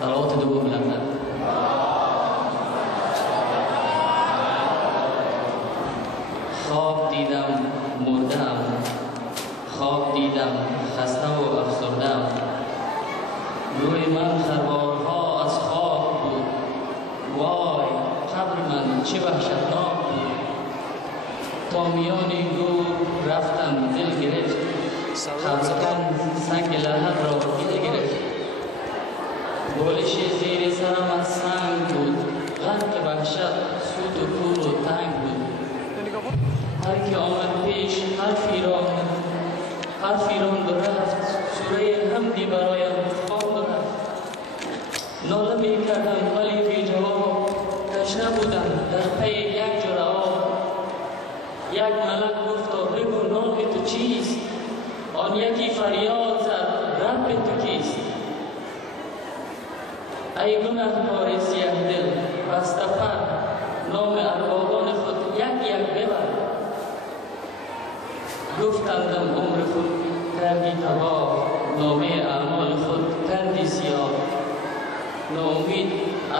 صلوات دو بلندن. خواب دیدم مردم، خواب دیدم خسته و افسردم، روی من خروارها از خواب بود، وای قبر من چه وحشتناک بود. تا میان گور رفتم دل گرفت، خبرکن سنگ لحد را گل گرفت. بالش زیر سرم از سنگ بود، غرق وحشت سوت و کور و تنگ بود. هر که آمد پیش حرفی راند و رفت، سوره حمدی برایم خواند و رفت. ناله می کردم ولی بی جواب، تشنه بودم در پی یک جرعه آب. یک ملک گفتا بگو نام تو چیست؟ آن یکی فریاد زد رب تو کیست؟ ای گنهکار سیه دل بسته پر، نام اربابان خود یک یک ببر. گفتندم عمر خود کردی تباه، نامه اعمال خود کردی سیاه. ناامید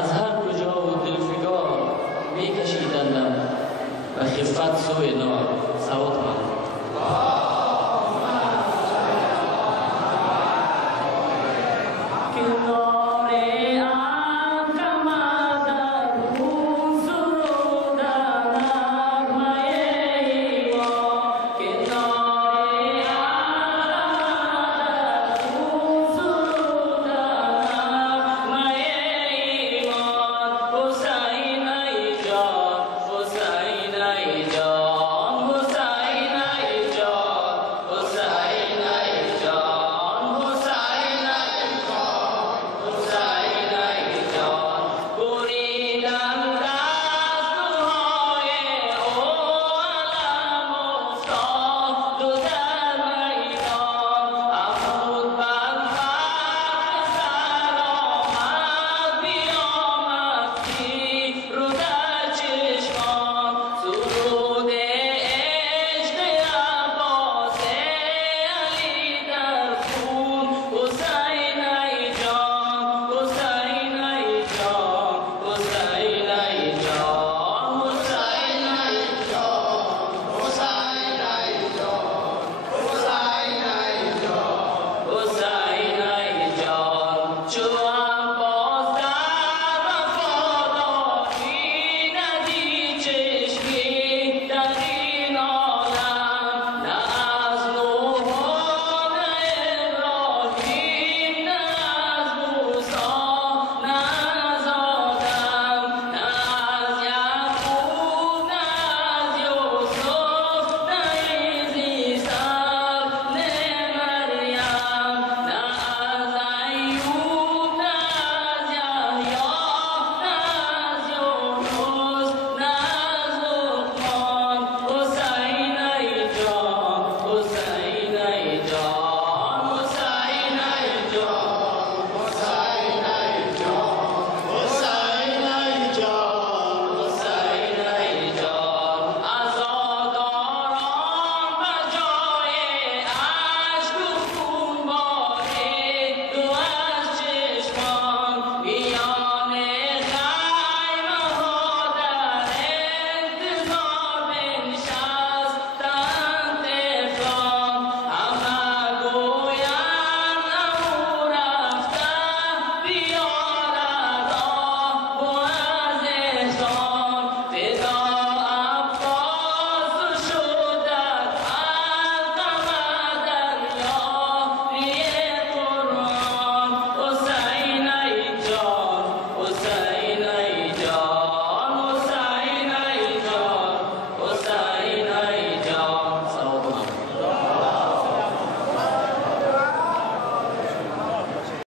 از هر کجا و دلفگار، می کشیدندم و خفت سوی نار. صلوات من.